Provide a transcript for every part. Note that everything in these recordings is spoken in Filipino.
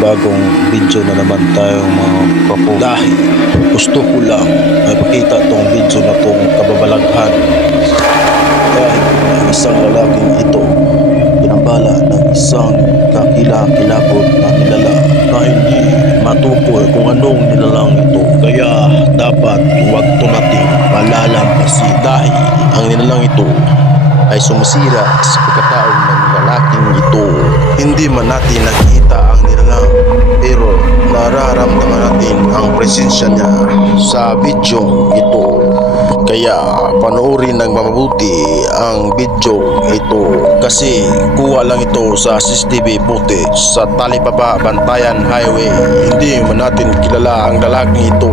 panibagong video na naman tayong mga kapo. Dahil gusto ko lang ay pakita tong video na tong kababalaghan. Dahil ang isang lalaking ito pinambala ng isang kakilakilabot na nilala na hindi matukoy kung anong nilalang ito. Kaya dapat huwag to natin malalampasin dahil ang nilalang ito ay sumisira sa pagkatao ng lalaking ito. Hindi man natin nakita ang nilalang pero nararamdaman natin ang presensya niya sa video ito. Kaya panoorin ng mabuti ang video ito kasi kuha lang ito sa CCTV footage sa Talipapa Bantayan Highway. Hindi man natin kilala ang lalaking ito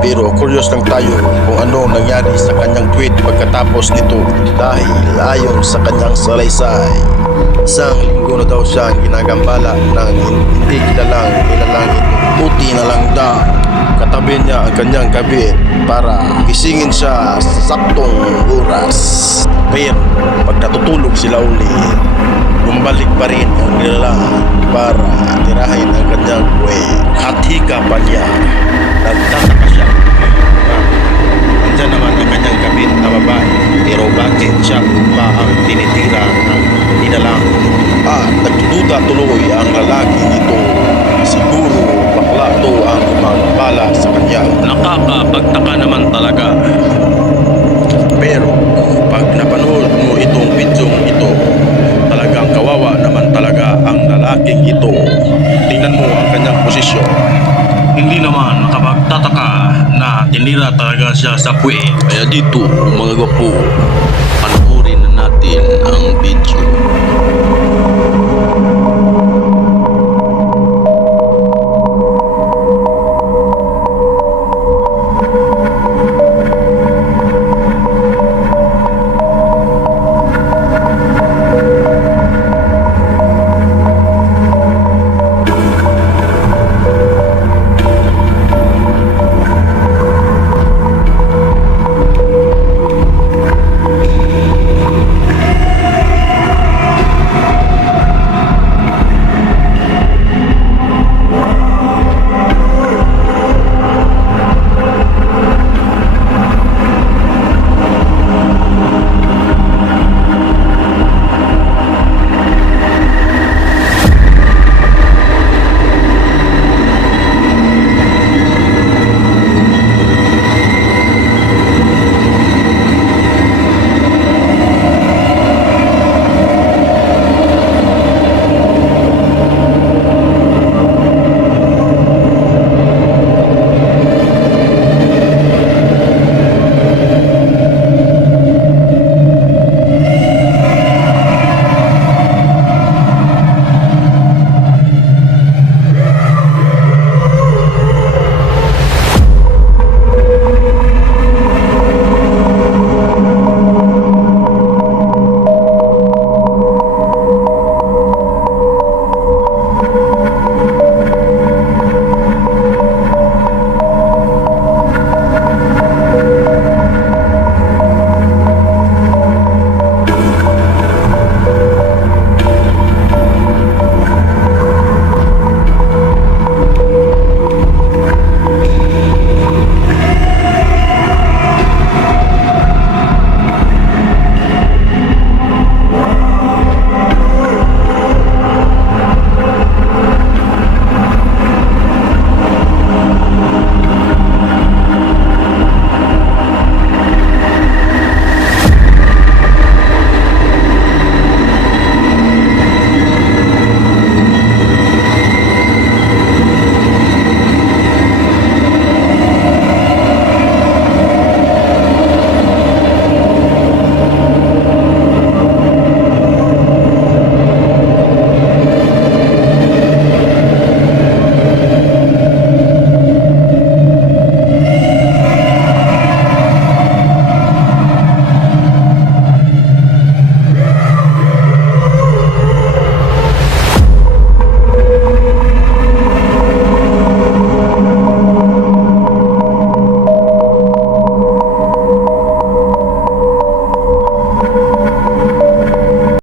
pero curious lang tayo kung ano nangyari sa kanyang tweet pagkatapos nito dahil ayon sa kanyang salaysay, isang linggo na daw siyang ginagambala ng hindi kilalang ito. Buti na lang daw katabi niya ang kanyang kabit para gisingin siya sa saktong oras. Pero pag natutulog sila uli, bumalik pa rin ang nilalang para tirahin ang kanyang buhay. At hika pa niya, nagtataka siya. Nandiyan naman ang kanyang kabit na babae, pero bakit siya pa ang tinitira ng nilalang? At nagdududa tuloy ang lalaking ito. Siguro bakla to ang gumagambala sa kanya. Nakakapagtaka naman talaga. Pero pag napanood mo itong video ito, talagang kawawa naman talaga ang lalaking ito. Tingnan mo ang kanyang posisyon. Hindi naman nakapagtataka na tinira talaga siya sa puwet. Kaya dito mga gwapo,